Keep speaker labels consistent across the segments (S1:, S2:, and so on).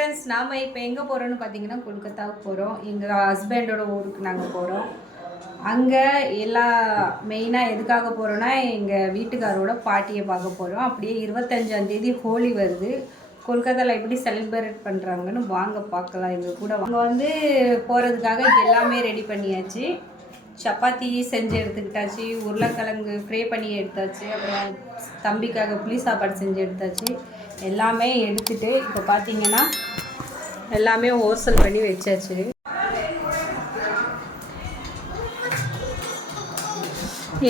S1: Friends நாம் இப்போ எங்கே போகிறோம்னு பார்த்தீங்கன்னா கொல்கத்தாவுக்கு போகிறோம் எங்கள் ஹஸ்பண்டோட ஊருக்கு நாங்கள் போகிறோம் அங்கே எல்லா மெயினாக எதுக்காக போகிறோன்னா எங்கள் வீட்டுக்காரோட பாட்டியை பார்க்க போகிறோம் அப்படியே இருபத்தஞ்சாந்தேதி ஹோலி வருது. கொல்கத்தாவில் எப்படி செலிப்ரேட் பண்ணுறாங்கன்னு வாங்க பார்க்கலாம். எங்கள் கூட அங்கே வந்து போகிறதுக்காக எல்லாமே ரெடி பண்ணியாச்சு. சப்பாத்தி செஞ்சு எடுத்துக்கிட்டாச்சு. உருளைக்கிழங்கு ஃப்ரை பண்ணி எடுத்தாச்சு. அப்புறம் தம்பிக்காக புளி சாப்பாடு செஞ்சு எடுத்தாச்சு. எல்லாமே எடுத்துட்டு இப்போ பார்த்தீங்கன்னா எல்லாமே ஹோல்சேல் பண்ணி வச்சாச்சு.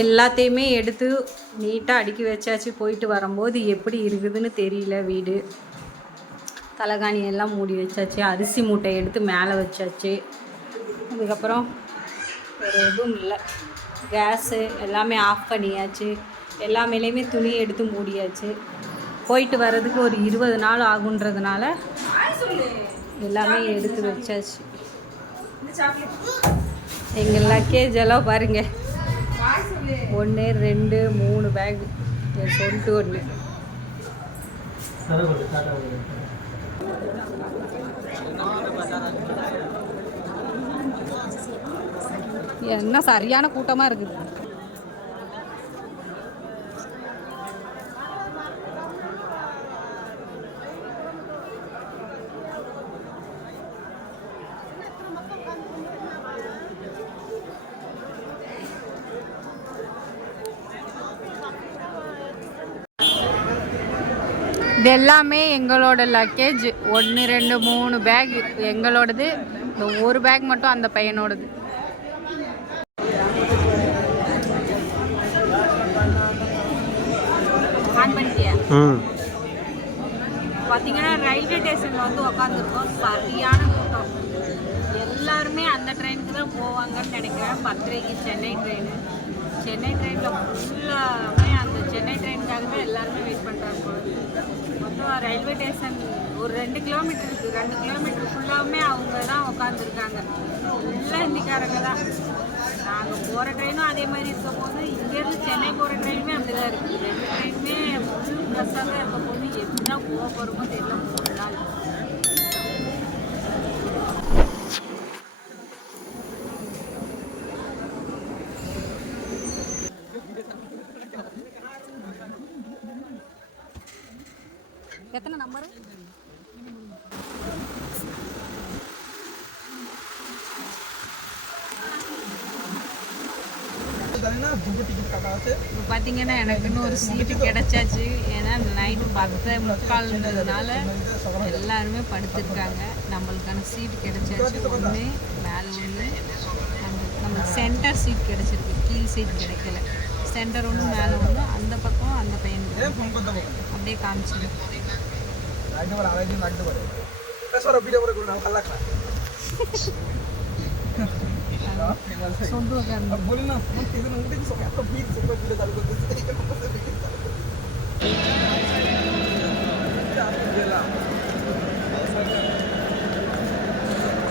S1: எல்லாத்தையுமே எடுத்து நீட்டாக அடுக்கி வச்சாச்சு. போயிட்டு வரும்போது எப்படி இருக்குதுன்னு தெரியல வீடு. தலைகாணி எல்லாம் மூடி வச்சாச்சு. அரிசி மூட்டை எடுத்து மேலே வச்சாச்சு. அதுக்கப்புறம் வேறு எதுவும் இல்லை. கேஸு எல்லாமே ஆஃப் பண்ணியாச்சு. எல்லா மேலேயுமே துணி எடுத்து மூடியாச்சு. போயிட்டு வர்றதுக்கு ஒரு இருபது நாள் ஆகுன்றதுனால எல்லாமே எடுத்து வச்சாச்சு. எங்கள் லக்கேஜ் எல்லாம் பாருங்க. ஒன்று ரெண்டு மூணு பேக் சொல்லிட்டு ஒன்று என்ன சரியான கூட்டமாக இருக்குது. இது எல்லாமே எங்களோட லக்கேஜ் ஒன்று ரெண்டு மூணு பேக் எங்களோடது. இந்த ஒரு பேக் மட்டும் அந்த பையனோடது. பார்த்தீங்கன்னா ரயில்வே ஸ்டேஷனில் வந்து உக்காந்துருக்கோம். சரியான கூட்டம். எல்லாருமே அந்த ட்ரெயினுக்கு தான் போவாங்கன்னு நினைக்கிறேன். பத்திரிக்கை சென்னை ட்ரெயின் சென்னை ட்ரெயினில் ஃபுல்லாகவே அந்த சென்னை ட்ரெயினுக்காகவே எல்லாருமே வெயிட் பண்ணுறாங்க மொத்தம் ரயில்வே ஸ்டேஷன் ஒரு ரெண்டு கிலோமீட்டர் இருக்குது ரெண்டு கிலோமீட்டர் ஃபுல்லாகவுமே அவங்க தான் உட்காந்துருக்காங்க ஃபுல்லாக ஹிந்திக்காரங்க தான். நாங்கள் போகிற ட்ரெயினும் அதே மாதிரி இருக்க போது இங்கேருந்து சென்னை போகிற ட்ரெயினுமே அப்படி தான் இருக்குது ரெண்டு ட்ரெயினுமே ஃபுல் ப்ளஸ்ஸாக தான் இருக்க போது எப்படி தான் போக போகிறோமோ தெரியல. எத்தனை நம்பரு இப்போ பார்த்தீங்கன்னா எனக்குன்னு ஒரு சீட்டு கிடைச்சாச்சு. ஏன்னா நைட்டு பத்து முக்கால்ன்றதுனால எல்லாருமே படுத்திருக்காங்க. நம்மளுக்கான சீட்டு கிடைச்சாச்சு. ஒன்று மேலே ஒன்று நம்ம நம்மளுக்கு சென்டர் சீட் கிடைச்சிருக்கு. கீழ் சீட் கிடைக்கல. சென்டர் ஒன்று மேலே ஒன்று அந்த பக்கம் அந்த பையனுக்கு. அப்படியே உட்காந்து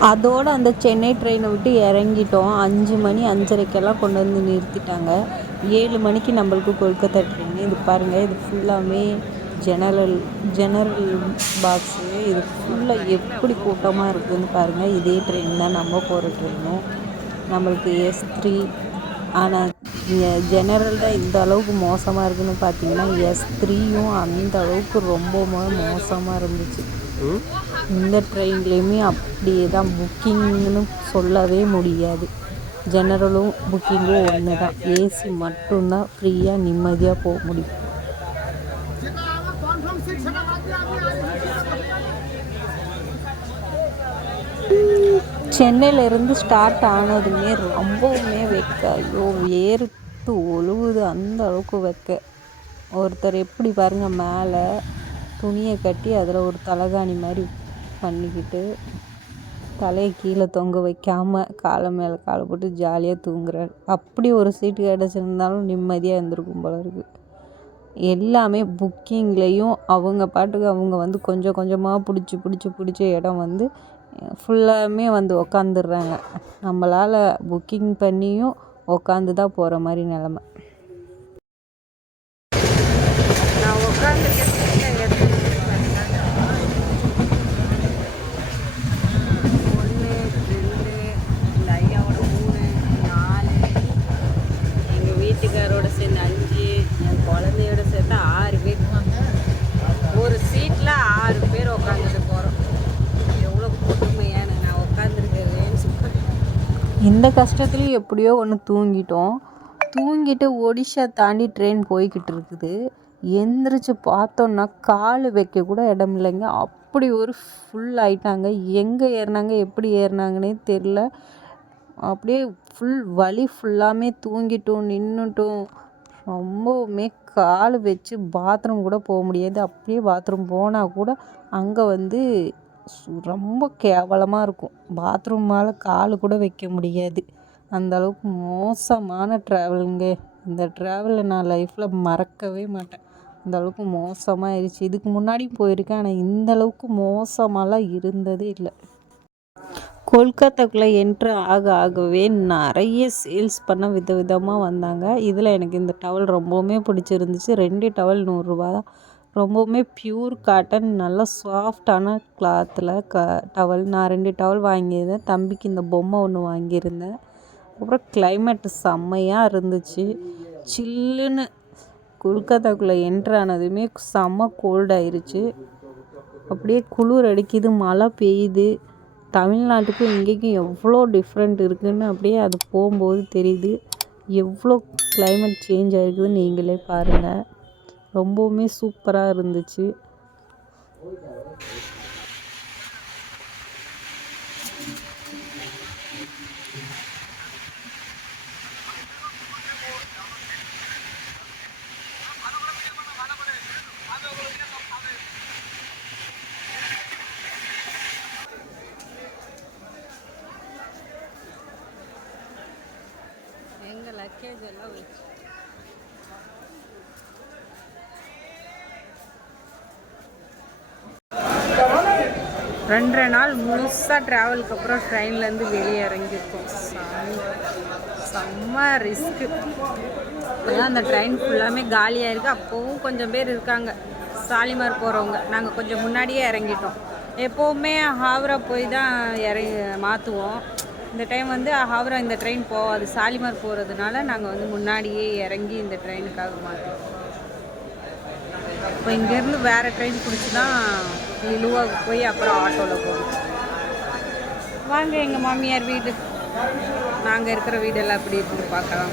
S2: அதோடு அந்த சென்னை ட்ரெயினை விட்டு இறங்கிட்டோம். அஞ்சு மணி அஞ்சரைக்கெல்லாம் கொண்டு வந்து நிறுத்திட்டாங்க. ஏழு மணிக்கு நம்மளுக்கு கொல்கத்தா ட்ரெயின் இது பாருங்கள் இது ஃபுல்லாமே ஜெனரல் ஜெனரல் பாக்ஸு இது ஃபுல்லாக எப்படி கூட்டமாக இருக்குதுன்னு பாருங்கள் இதே ட்ரெயின் தான் நம்ம போகிற ட்ரெயினும் நம்மளுக்கு எஸ் த்ரீ ஆனால் ஜெனரல் தான் இந்த அளவுக்கு மோசமாக இருக்குன்னு பார்த்தீங்கன்னா எஸ் த்ரீயும் அந்த அளவுக்கு ரொம்ப மோசமாக இருந்துச்சு. இந்த ட்ரெயின்லேயுமே அப்படியே தான் புக்கிங்னு சொல்லவே முடியாது. ஜெனரலும் புக்கிங்கும் ஒன்று தான் ஏசி மட்டும்தான் ஃப்ரீயாக நிம்மதியாக போக முடியும். சென்னையிலேருந்து ஸ்டார்ட் ஆனதுமே ரொம்பவுமே வெக்க. ஐயோ வேர்த்து ஒழுகுது அந்த அளவுக்கு வெக்க. ஒருத்தர் எப்படி பாருங்கள் மேலே துணியை கட்டி அதில் ஒரு தலைகாணி மாதிரி பண்ணிக்கிட்டு தலையை கீழே தொங்க வைக்காமல் காலை மேலே காலை போட்டு ஜாலியாக தூங்குறாரு. அப்படி ஒரு சீட்டு கிடச்சிருந்தாலும் நிம்மதியாக இருந்திருக்கும் போல இருக்குது எல்லாமே புக்கிங்லேயும் அவங்க பாட்டுக்கு அவங்க வந்து கொஞ்சம் கொஞ்சமாக பிடிச்சி பிடிச்சி பிடிச்ச இடம் வந்து ஃபுல்லாமே வந்து உக்காந்துடுறாங்க. நம்மளால் புக்கிங் பண்ணியும் உக்காந்து தான் போகிற மாதிரி நிலமை. கஷ்டத்துலேயும் எப்படியோ ஒன்று தூங்கிட்டோம். தூங்கிட்டு ஒடிஷா தாண்டி ட்ரெயின் போய்கிட்டு இருக்குது. எந்திரிச்சு பார்த்தோன்னா கால் வைக்க கூட இடம் இல்லைங்க. அப்படி ஒரு ஃபுல் ஆயிட்டாங்க. எங்கே ஏறினாங்க எப்படி ஏறினாங்கன்னே தெரில அப்படியே ஃபுல் வலி ஃபுல்லாமே தூங்கிட்டோம் நின்றுட்டோம் ரொம்பவுமே கால் வச்சு பாத்ரூம் கூட போக முடியாது. அப்படியே பாத்ரூம் போனால் கூட அங்கே வந்து ரொம்ப கேவலமாக இருக்கும். பாத்ரூம் மேலே கால் கூட வைக்க முடியாது. அந்த அளவுக்கு மோசமான ட்ராவலுங்க இந்த ட்ராவலை நான் லைஃப்பில் மறக்கவே மாட்டேன். அந்த அளவுக்கு மோசமாக ஆயிடுச்சு இதுக்கு முன்னாடி போயிருக்கேன். ஆனால் இந்த அளவுக்கு மோசமாலாம் இருந்ததே இல்லை. கொல்கத்தாக்குள்ளே என்ட்ரு ஆக ஆகவே நிறைய சேல்ஸ் பண்ண விதவிதமாக வந்தாங்க. இதில் எனக்கு இந்த டவல் ரொம்பவுமே பிடிச்சிருந்துச்சு. ரெண்டு டவல் நூறுரூவா தான் ரொம்பவுமே பியூர் காட்டன் நல்ல சாஃப்டான கிளாத்தில் க டவல் நான் ரெண்டு டவல் வாங்கியிருந்தேன். தம்பிக்கு இந்த பொம்மை ஒன்று வாங்கியிருந்தேன். அப்புறம் climate செம்மையாக இருந்துச்சு. சில்லுன்னு கொல்கத்தாக்குள்ளே என்ட்ரு ஆனதுமே செம்ம கோல்டாயிருச்சு அப்படியே குளிர் அடிக்குது மழை பெய்யுது. தமிழ்நாட்டுக்கும் இங்கேக்கும் எவ்வளோ டிஃப்ரெண்ட் இருக்குதுன்னு அப்படியே அது போகும்போது தெரியுது. எவ்வளோ கிளைமேட் சேஞ்ச் ஆகிருக்குதுன்னு நீங்களே பாருங்கள் ரொம்பவுமே சூப்பராக இருந்துச்சு எங்கள் லக்கேஜ் எல்லாம் வச்சு ரெண்டரை நாள் முழுசாக ட்ராவலுக்கு அப்புறம் ட்ரெயின்லேருந்து வெளியே இறங்கியிருக்கோம். செம்ம ரிஸ்க்கு ஏன்னா அந்த ட்ரெயின் ஃபுல்லாமே காலியாக இருக்குது அப்போவும் கொஞ்சம் பேர் இருக்காங்க. சாலிமார் போகிறவங்க நாங்கள் கொஞ்சம் முன்னாடியே இறங்கிட்டோம். எப்போவுமே ஹாவரா போய் தான் இறங்கி மாற்றுவோம் இந்த டைம் வந்து ஹாவரா இந்த ட்ரெயின் போகாது. சாலிமார் போகிறதுனால நாங்கள் வந்து முன்னாடியே இறங்கி இந்த ட்ரெயினுக்காக மாற்றுவோம் இப்போ இங்கேருந்து வேறு ட்ரெயின் பிடிச்சி தான் லிலுவாவுக்கு போய் அப்புறம் ஆட்டோவில் போகணும். வாங்க எங்கள் மாமியார் வீடு. நாங்கள் இருக்கிற வீடெல்லாம் எப்படி இருக்குன்னு பார்க்கலாம்.